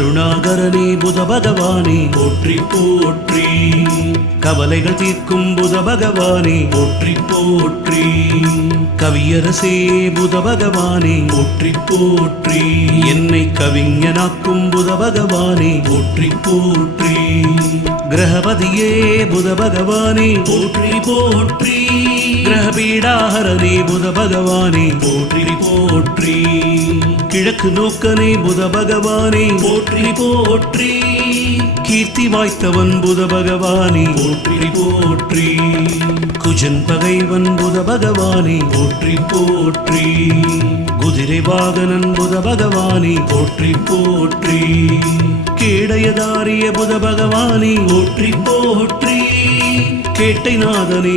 கருணாகரனே புத பகவானே போற்றி போற்றி கவலைகள் தீர்க்கும் புத பகவானே போற்றி போற்றி கவியரசே புத பகவானே போற்றி போற்றி என்னை கவிஞனாக்கும் புத பகவானே போற்றி போற்றி கிரகபதியே புத பகவானே போற்றி போற்றி கிரகபீடாஹரனே புத பகவானே போற்றி போற்றி கிழக்கு நோக்கனே புத பகவானே போற்றி போற்றி கீர்த்தி வாய்த்தவன் புத பகவானே போற்றி போற்றி குஜன் பகைவன் புத பகவானே போற்றி போற்றி குதிரை வாகனன் புத பகவானே போற்றி போற்றி கேடயதாரிய புத பகவானே போற்றி போற்றி கேட்டை நாதனே